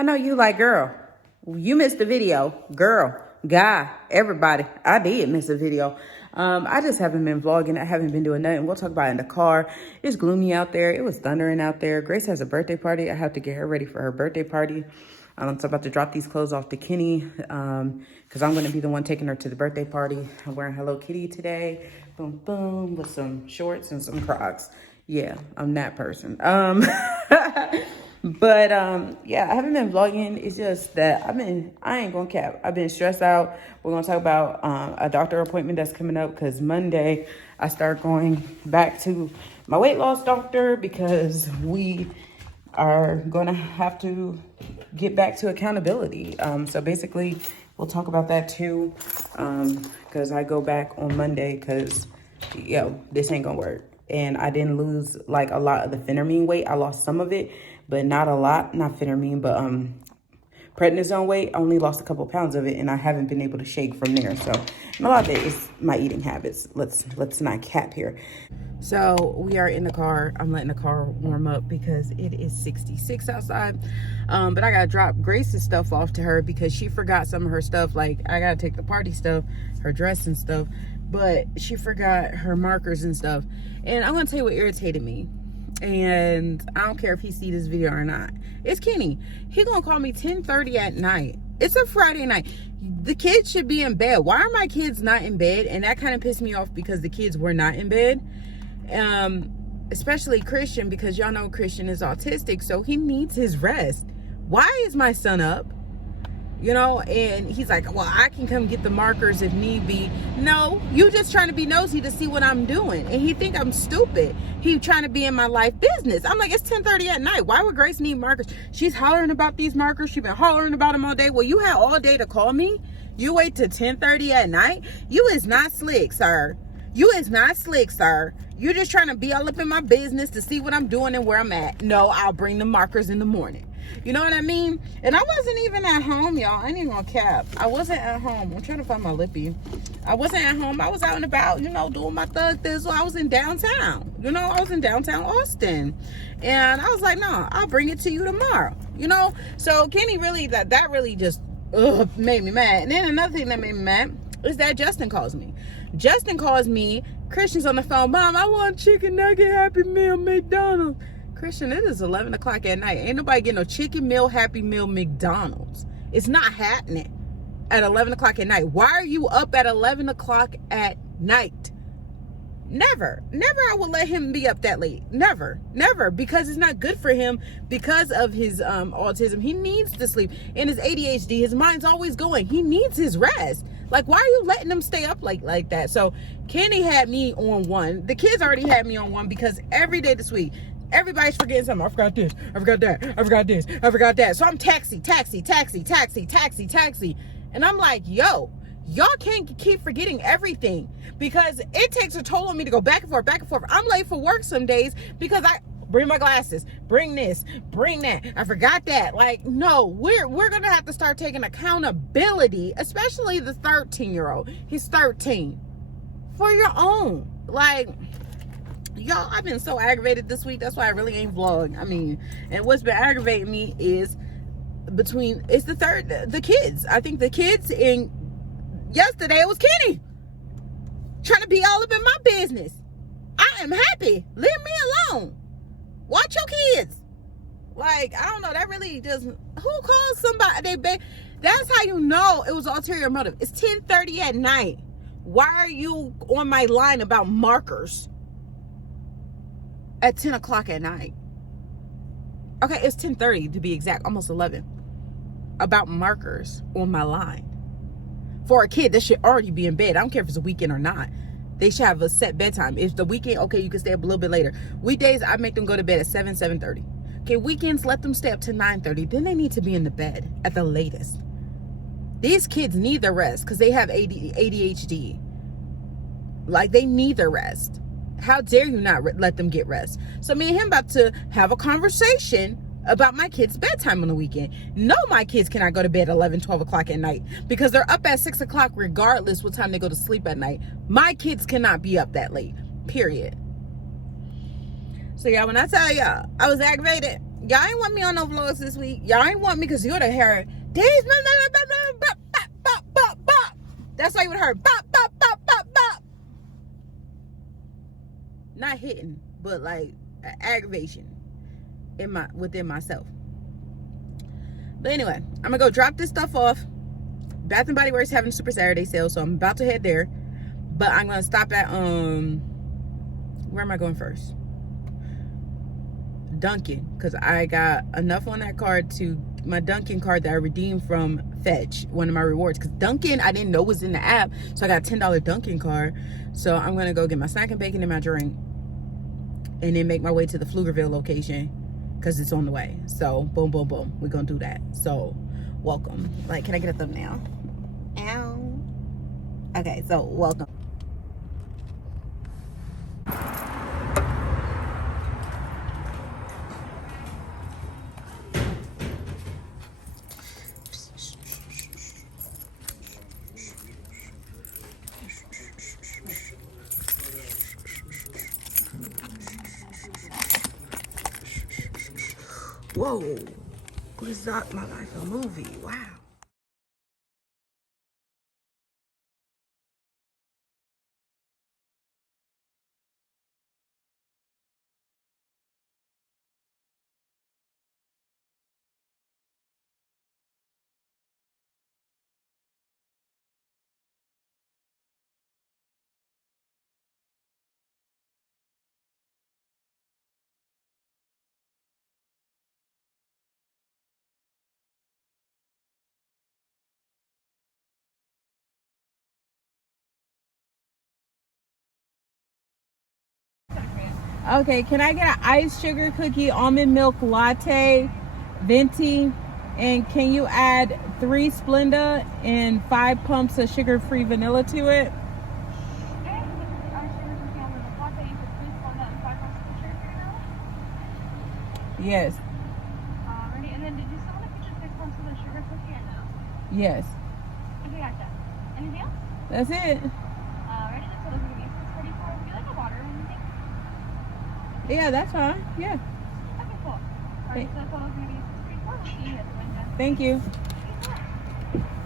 I know you like, girl, you missed the video. Girl, guy, everybody, I did miss a video. I just haven't been vlogging. I haven't been doing nothing. We'll talk about it in the car. It's gloomy out there. It was thundering out there. Grace has a birthday party. I have to get her ready for her birthday party. So I'm about to drop these clothes off to Kenny because I'm going to be the one taking her to the birthday party. I'm wearing Hello Kitty today. Boom, boom, with some shorts and some Crocs. Yeah, I'm that person. But yeah, I haven't been vlogging. It's just that I ain't gonna cap. I've been stressed out. We're gonna talk about a doctor appointment that's coming up because Monday I start going back to my weight loss doctor because we are gonna have to get back to accountability. So basically we'll talk about that too. Cause I go back on Monday cause this ain't gonna work. And I didn't lose like a lot of the phentermine weight. I lost some of it, but not a lot. Not phentermine, but prednisone weight. I only lost a couple pounds of it, and I haven't been able to shake from there. So a lot of it is my eating habits. Let's not cap here. So we are in the car. I'm letting the car warm up because it is 66 outside. But I gotta drop Grace's stuff off to her because she forgot some of her stuff. Like I gotta take the party stuff, her dress and stuff. But she forgot her markers and stuff. And I'm gonna tell you what irritated me. And I don't care if he see this video or not. It's Kenny. He gonna call me 10:30 at night. It's a Friday night. The kids should be in bed. Why are my kids not in bed? And that kind of pissed me off because the kids were not in bed. Especially Christian, because y'all know Christian is autistic, so he needs his rest. Why is my son up? You know, and he's like, well, I can come get the markers if need be. No, you just trying to be nosy to see what I'm doing. And he think I'm stupid. He trying to be in my life business. I'm like, it's 10:30 at night. Why would Grace need markers? She's hollering about these markers. She's been hollering about them all day. Well, you had all day to call me. You wait till 10:30 at night. You is not slick, sir. You is not slick, sir. You're just trying to be all up in my business to see what I'm doing and where I'm at. No, I'll bring the markers in the morning. You know what I mean? And I wasn't even at home, y'all. I ain't even gonna cap. I wasn't at home. I'm trying to find my lippy. I wasn't at home. I was out and about, you know, doing my thug thizzle. I was in downtown. You know, I was in downtown Austin. And I was like, no, I'll bring it to you tomorrow. You know? So Kenny really, that really just made me mad. And then another thing that made me mad is that Justin calls me. Justin calls me. Christian's on the phone. Mom, I want chicken nugget Happy Meal McDonald's. Christian, it is 11 o'clock at night. Ain't nobody getting no chicken meal, Happy Meal, McDonald's. It's not happening at 11 o'clock at night. Why are you up at 11 o'clock at night? Never I will let him be up that late. Never, because it's not good for him because of his autism. He needs to sleep. And his ADHD, his mind's always going. He needs his rest. Like, why are you letting him stay up like that? So Kenny had me on one. The kids already had me on one because every day this week, everybody's forgetting something. I forgot this. I forgot that. I forgot this. I forgot that. So I'm taxi. And I'm like, yo, y'all can't keep forgetting everything because it takes a toll on me to go back and forth. I'm late for work some days because I bring my glasses, bring this, bring that. I forgot that. Like, no, we're going to have to start taking accountability, especially the 13-year-old. He's 13. For your own. Like, y'all, I've been so aggravated this week. That's why I really ain't vlogging. I mean, and what's been aggravating me is the kids. I think the kids, and yesterday it was Kenny trying to be all up in my business. I am happy. Leave me alone. Watch your kids. Like, I don't know. That really doesn't. Who calls somebody? That's how you know it was ulterior motive. It's 10:30 at night. Why are you on my line about markers at 10 o'clock at night? Okay, it's 10:30 to be exact, almost 11. About markers on my line. For a kid that should already be in bed. I don't care if it's a weekend or not. They should have a set bedtime. If the weekend, okay, you can stay up a little bit later. Weekdays, I make them go to bed at 7:30. Okay, weekends, let them stay up to 9:30. Then they need to be in the bed at the latest. These kids need their rest because they have ADHD. Like, they need their rest. How dare you not let them get rest? So me and him about to have a conversation about my kids' bedtime on the weekend. No, my kids cannot go to bed 11, 12 o'clock at night because they're up at 6 o'clock regardless what time they go to sleep at night. My kids cannot be up that late, period. So yeah, when I tell y'all I was aggravated, Y'all ain't want me on no vlogs this week. Y'all ain't want me because you would have heard these. That's why you would have heard bop, bop, bop, bop, bop. Not hitting, but like aggravation within myself. But anyway, I'm gonna go drop this stuff off. Bath and Body Works having a Super Saturday sale, so I'm about to head there. But I'm gonna stop at where am I going first? Dunkin', because I got enough on that card to my Dunkin' card that I redeemed from Fetch, one of my rewards. Because Dunkin' I didn't know was in the app, so I got a $10 Dunkin' card. So I'm gonna go get my snack and bacon and my drink, and then make my way to the Pflugerville location because it's on the way. So boom, boom, boom, we're gonna do that. So welcome. Like, can I get a thumbnail? Ow. Okay, so welcome. Whoa, was that my life a movie? Wow. Okay, can I get an iced sugar cookie, almond milk latte, venti, and can you add 3 Splenda and 5 pumps of sugar-free vanilla to it? Okay, our sugar cookie almond milk latte, you put 3 Splenda and 5 pumps of sugar-free vanilla? Yes. Alrighty, and then did you still want to put your 6 pumps of the sugar cookie or no? Yes. Okay, gotcha. Anything else? That's it. Alrighty, so those are going to be 644. Would you like a water or anything? Yeah, that's fine. Yeah. Okay, cool. Alright, so the total's going to be 644. We'll see you at the window. Thank you.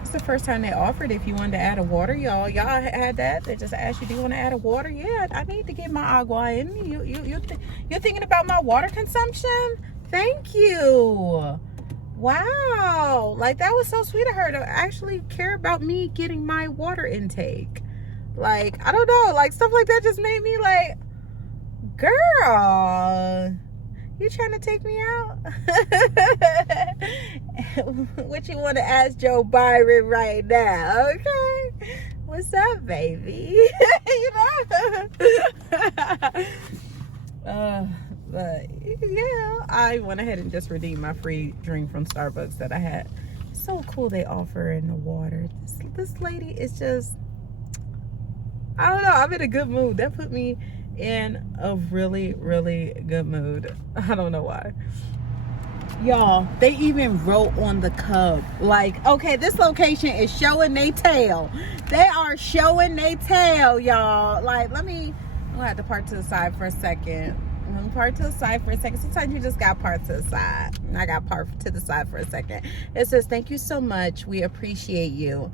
It's the first time they offered if you wanted to add a water, y'all. Y'all had that. They just asked you, do you want to add a water? Yeah, I need to get my agua in me. You're thinking about my water consumption? Thank you. Wow. Like, that was so sweet of her to actually care about me getting my water intake. Like, I don't know. Like, stuff like that just made me like, girl, you trying to take me out? What you want to ask Joe Byron right now? Okay, what's up, baby? You know. But yeah, I went ahead and just redeemed my free drink from Starbucks that I had. So cool they offer in the water. This lady is just, I don't know, I'm in a good mood. That put me in a really, really good mood. I don't know why. Y'all, they even wrote on the cup, like, okay, this location is showing they tail. They are showing they tail, y'all. Like, I'm gonna have to park to the side for a second. I'm gonna park to the side for a second. Sometimes you just got parked to the side. And I got parked to the side for a second. It says, thank you so much. We appreciate you.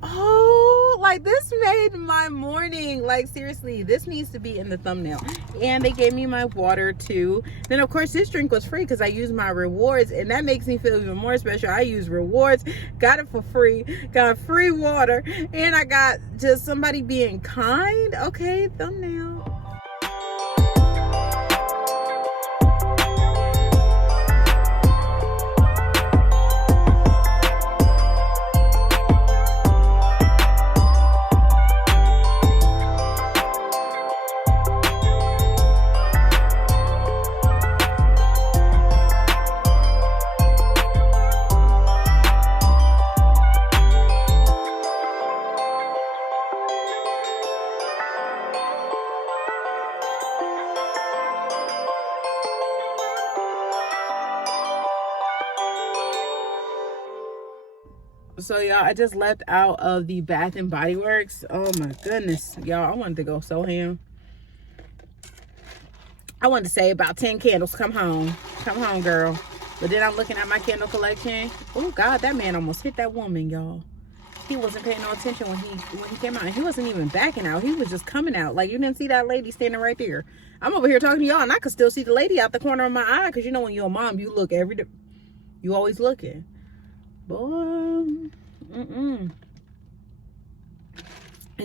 Oh, like, this made my morning. Like, seriously, this needs to be in the thumbnail. And they gave me my water too. Then of course this drink was free because I used my rewards, and that makes me feel even more special. I use rewards, got it for free, got free water, and I got just somebody being kind. Okay, thumbnail. So y'all, I just left out of the Bath and Body Works. Oh my goodness, y'all, I wanted to go so ham. I wanted to say about 10 candles, come home. Come home, girl. But then I'm looking at my candle collection. Oh God, that man almost hit that woman, y'all. He wasn't paying no attention when he came out, and he wasn't even backing out. He was just coming out. Like, you didn't see that lady standing right there. I'm over here talking to y'all, and I could still see the lady out the corner of my eye, because you know when you're a mom, you look every day. You always looking. Boy, and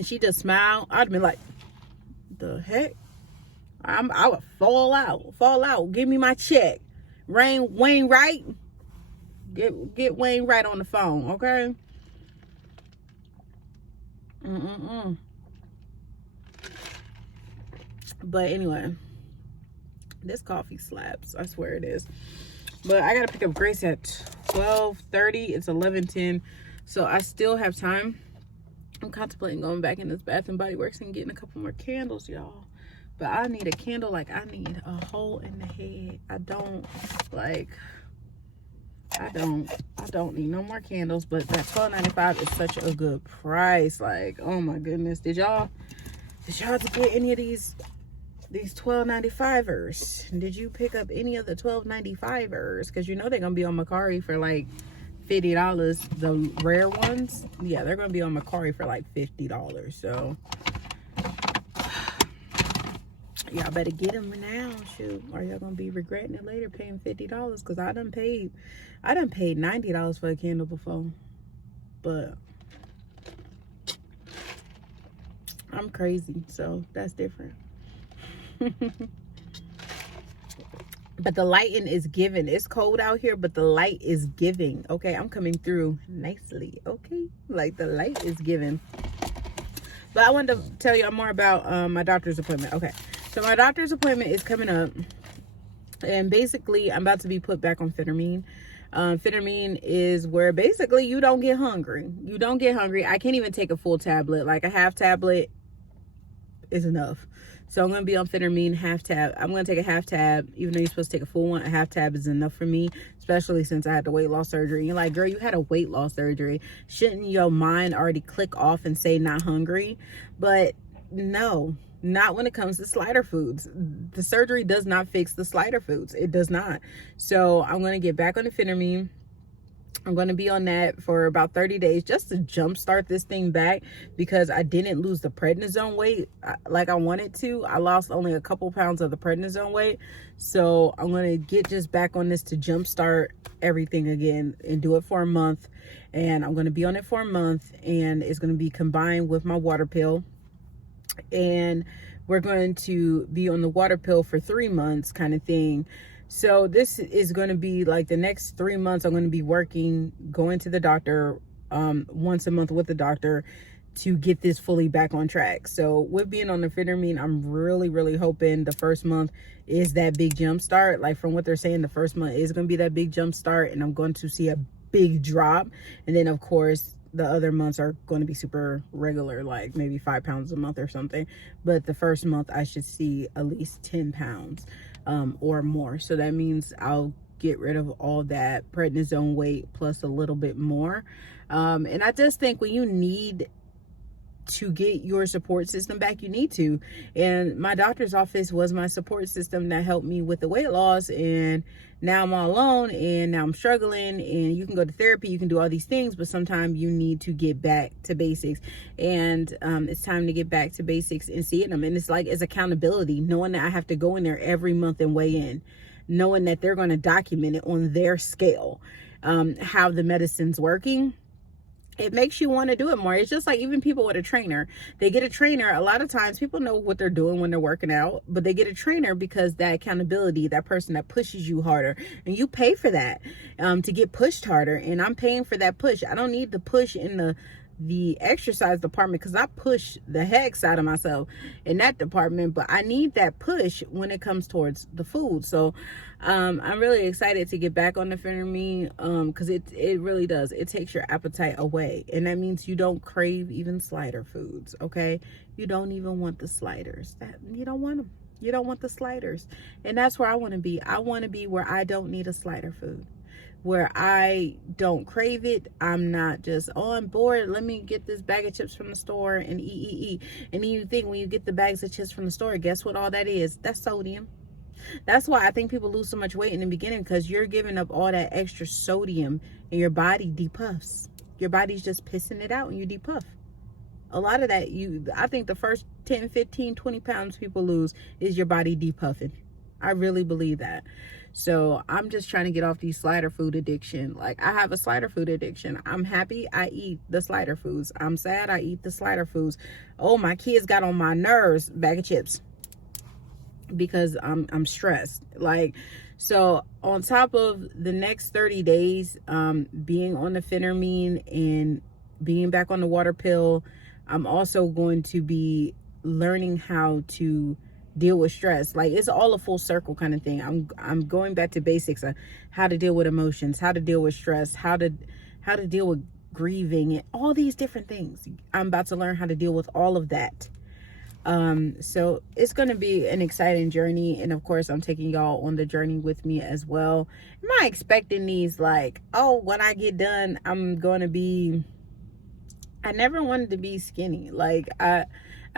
she just smiled. I'd been like, the heck? I would fall out. Give me my check. Wayne Wright. Get Wayne Wright on the phone, okay? But anyway, this coffee slaps. I swear it is. But I gotta pick up Grace at 12:30. It's 11:10, so I still have time. I'm contemplating going back in this Bath and Body Works and getting a couple more candles, y'all. But I need a candle like I need a hole in the head. I don't need no more candles. But that $12.95 is such a good price. Like, oh my goodness. Did y'all get any of these $12.95ers? Did you pick up any of the $12.95ers? Because you know they're gonna be on Mecari for like $50. The rare ones, yeah, they're gonna be on Mecari for like $50. So y'all better get them now, shoot, or y'all gonna be regretting it later paying $50. Because I done paid $90 for a candle before, but I'm crazy, so that's different. But the lighting is giving. It's cold out here, but the light is giving. Okay, I'm coming through nicely. Okay, like the light is giving. But I wanted to tell you more about my doctor's appointment. Okay, so my doctor's appointment is coming up, and basically I'm about to be put back on phentermine. Phentermine is where basically you don't get hungry. You don't get hungry. I can't even take a full tablet. Like a half tablet is enough. So I'm going to be on phentermine half tab. I'm going to take a half tab, even though you're supposed to take a full one. A half tab is enough for me, especially since I had the weight loss surgery. You're like, girl, you had a weight loss surgery. Shouldn't your mind already click off and say not hungry? But no, not when it comes to slider foods. The surgery does not fix the slider foods. It does not. So I'm going to get back on the phentermine. I'm going to be on that for about 30 days just to jumpstart this thing back, because I didn't lose the prednisone weight like I wanted to. I lost only a couple pounds of the prednisone weight. So I'm going to get just back on this to jumpstart everything again and do it for a month. And I'm going to be on it for a month, and it's going to be combined with my water pill. And we're going to be on the water pill for 3 months kind of thing. So this is going to be like the next 3 months. I'm going to be going to the doctor once a month with the doctor to get this fully back on track. So with being on the phentermine, I'm really hoping the first month is that big jump start. Like from what they're saying, the first month is going to be that big jump start, and I'm going to see a big drop. And then of course the other months are going to be super regular, like maybe 5 pounds a month or something. But the first month I should see at least 10 pounds or more. So that means I'll get rid of all that prednisone weight plus a little bit more. And I just think when you need to get your support system back, you need to. And my doctor's office was my support system that helped me with the weight loss. And now I'm all alone, and now I'm struggling. And you can go to therapy, you can do all these things, but sometimes you need to get back to basics. And it's time to get back to basics and seeing them. And it's like, it's accountability, knowing that I have to go in there every month and weigh in, knowing that they're going to document it on their scale, how the medicine's working. It makes you want to do it more. It's just like even people with a trainer, they get a trainer. A lot of times people know what they're doing when they're working out, but they get a trainer because that accountability, that person that pushes you harder, and you pay for that to get pushed harder. And I'm paying for that push. I don't need the push in the exercise department, because I push the heck out of myself in that department, but I need that push when it comes towards the food. So I'm really excited to get back on the phentermine, because it really does. It takes your appetite away, and that means you don't crave even slider foods. Okay, you don't even want the sliders. That you don't want them. You don't want the sliders. And that's where I want to be. I want to be where I don't need a slider food, where I don't crave it. I'm not just, oh, I'm bored, let me get this bag of chips from the store and eat. And then you think when you get the bags of chips from the store, guess what all that is? That's sodium. That's why I think people lose so much weight in the beginning, because you're giving up all that extra sodium and your body depuffs. Your body's just pissing it out and you depuff. A lot of that, I think the first 10, 15, 20 pounds people lose is your body depuffing. I really believe that. So I'm just trying to get off these slider food addiction. Like, I have a slider food addiction. I'm happy, I eat the slider foods. I'm sad, I eat the slider foods. Oh, my kids got on my nerves, bag of chips, because I'm stressed. Like, so on top of the next 30 days, being on the phentermine and being back on the water pill, I'm also going to be learning how to deal with stress. Like, it's all a full circle kind of thing. I'm going back to basics of how to deal with emotions, how to deal with stress, how to deal with grieving, and all these different things. I'm about to learn how to deal with all of that. So it's going to be an exciting journey, and of course I'm taking y'all on the journey with me as well. I'm not expecting these, like, oh, when I get done I'm going to be, I never wanted to be skinny. Like, I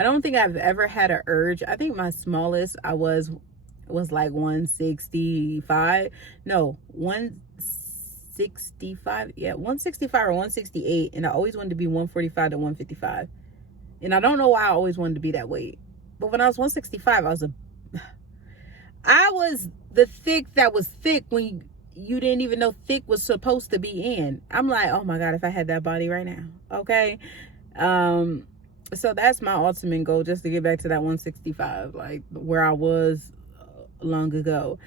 don't think I've ever had an urge. I think my smallest I was like 165. No, 165. Yeah, 165 or 168. And I always wanted to be 145 to 155. And I don't know why I always wanted to be that weight. But when I was 165, I was the thick that was thick when you didn't even know thick was supposed to be in. I'm like, oh my God, if I had that body right now. Okay. So that's my ultimate goal, just to get back to that 165, like where I was long ago.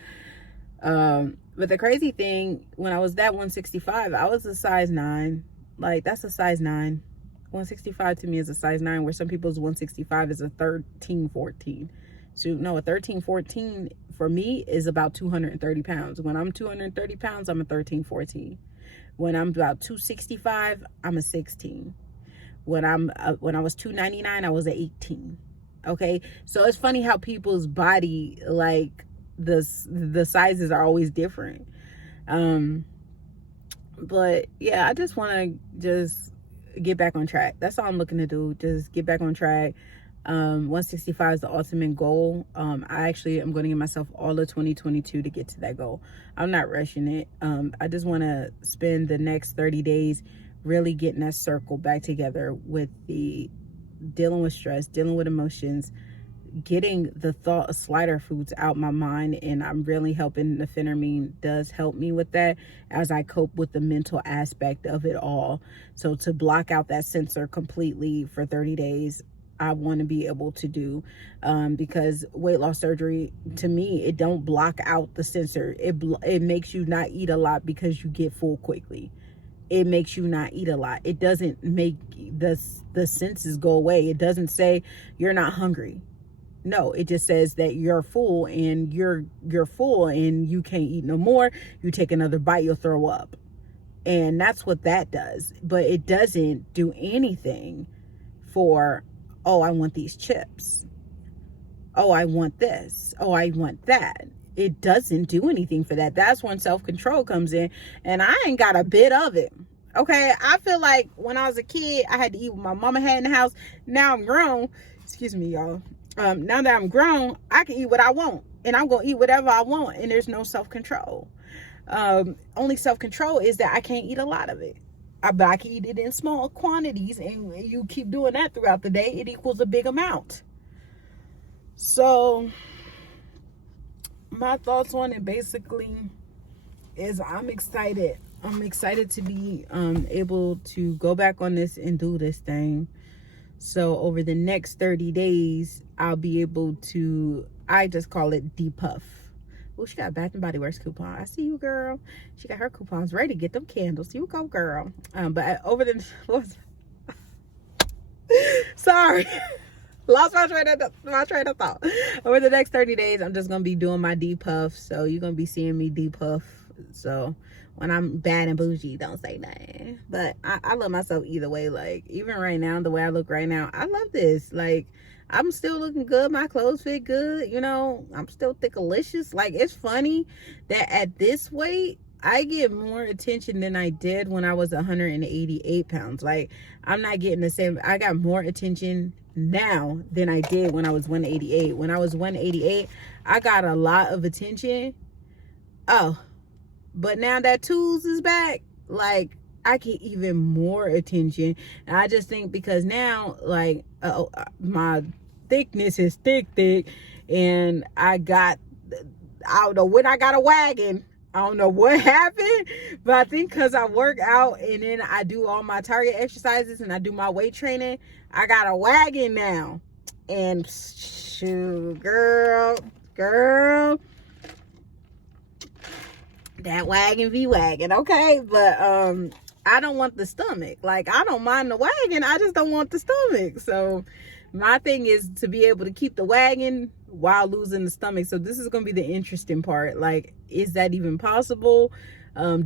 But the crazy thing, when I was that 165, I was a size 9. Like, that's a size 9. 165 to me is a size 9, where some people's 165 is a 13, 14. So no, a 13, 14 for me is about 230 pounds. When I'm 230 pounds, I'm a 13, 14. When I'm about 265, I'm a 16. When I was 299, I was a 18. Okay, so it's funny how people's body, like, the sizes are always different. But yeah, I just want to just get back on track. That's all I'm looking to do, just get back on track. 165 is the ultimate goal. I actually am going to give myself all of 2022 to get to that goal. I'm not rushing it. I just want to spend the next 30 days really getting that circle back together with the dealing with stress, dealing with emotions, getting the thought of slider foods out my mind. And I'm really hoping the phentermine does help me with that as I cope with the mental aspect of it all. So to block out that sensor completely for 30 days, I want to be able to do, because weight loss surgery, to me, it don't block out the sensor. It makes you not eat a lot because you get full quickly. It makes you not eat a lot. It doesn't make the senses go away. It doesn't say you're not hungry. No, it just says that you're full, and you're full and you can't eat no more. You take another bite, you'll throw up. And that's what that does. But it doesn't do anything for, oh, I want these chips. Oh, I want this. Oh, I want that. It doesn't do anything for that. That's when self-control comes in, and I ain't got a bit of it. Okay, I feel like when I was a kid, I had to eat what my mama had in the house. Now I'm grown. Excuse me, y'all. Now that I'm grown, I can eat what I want, and I'm gonna eat whatever I want, and there's no self-control. Only self-control is that I can't eat a lot of it. But I can eat it in small quantities, and you keep doing that throughout the day, it equals a big amount. So my thoughts on it basically is I'm excited. I'm excited to be able to go back on this and do this thing. So over the next 30 days, I'll be able to, I just call it depuff. Oh, she got a Bath and Body Works coupon. I see you, girl. She got her coupons ready to get them candles. You go, girl. But over the, sorry. Lost my train of thought. Over the next 30 days, I'm just going to be doing my depuff. So you're going to be seeing me depuff. So when I'm bad and bougie, don't say nothing. But I love myself either way. Like, even right now, the way I look right now, I love this. Like, I'm still looking good. My clothes fit good. You know, I'm still thickalicious. Like, it's funny that at this weight, I get more attention than I did when I was 188 pounds. Like, I'm not getting the same. I got more attention now than I did when I was 188. When I was 188, I got a lot of attention. Oh, but now that tools is back, like, I get even more attention. And I just think because now, like, my thickness is thick, and I don't know when I got a wagon. I don't know what happened, but I think because I work out and then I do all my target exercises and I do my weight training, I got a wagon now. And shoot, girl, that wagon be wagging, okay? But I don't want the stomach. Like, I don't mind the wagon, I just don't want the stomach. So my thing is to be able to keep the wagon while losing the stomach. So this is gonna be the interesting part. Like, is that even possible?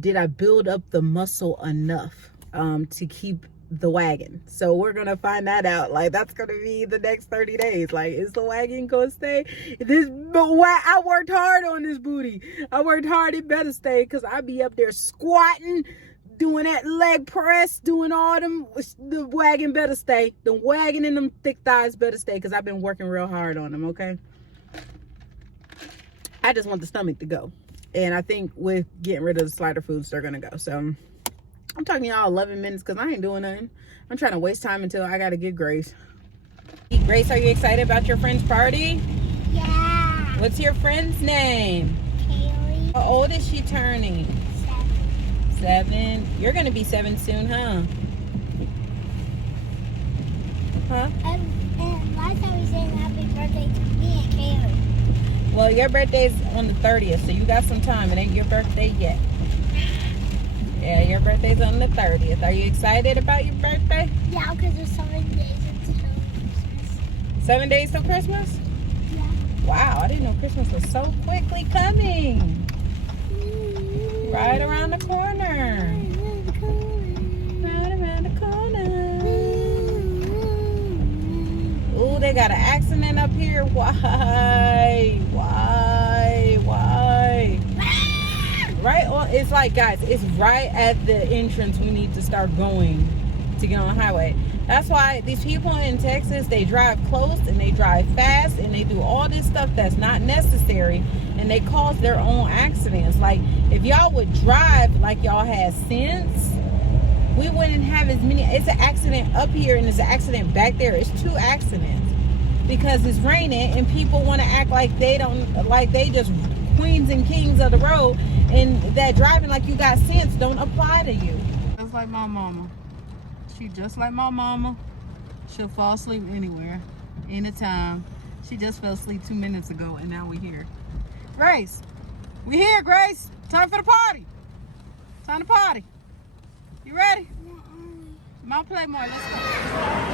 Did I build up the muscle enough to keep the wagon? So we're gonna find that out. Like, that's gonna be the next 30 days. Like, is the wagon gonna stay? I worked hard on this booty. I worked hard. It better stay, because I be up there squatting, doing that leg press, doing all them. The wagon better stay. The wagon and them thick thighs better stay, because I've been working real hard on them, okay? I just want the stomach to go. And I think with getting rid of the slider foods, they're gonna go. So I'm talking to y'all 11 minutes because I ain't doing nothing. I'm trying to waste time until I gotta get Grace. Grace, are you excited about your friend's party? Yeah. What's your friend's name? Kaylee. How old is she turning? 7. You're gonna be 7 soon, huh? Huh? And last time we said happy birthday to me and Kaylee. Well, your birthday's on the 30th, so you got some time. It ain't your birthday yet. Yeah, your birthday's on the 30th. Are you excited about your birthday? Yeah, because there's 7 days until Christmas. 7 days till Christmas? Yeah. Wow, I didn't know Christmas was so quickly coming. Right around the corner. Right around the corner. Ooh, they got an accident up here. Why? Right on. It's like, guys, it's right at the entrance we need to start going to get on the highway. That's why these people in Texas, they drive close and they drive fast and they do all this stuff that's not necessary, and they cause their own accidents. Like, if y'all would drive like y'all had sense, we wouldn't have as many. It's an accident up here and it's an accident back there. It's 2 accidents because it's raining and people want to act like they don't, like they just queens and kings of the road, and that driving like you got sense don't apply to you. Just like my mama. She just like my mama. She'll fall asleep anywhere, anytime. She just fell asleep 2 minutes ago and now we're here. Grace, we here, Grace. Time for the party. Time to party. You ready? Mom, play more. Let's go.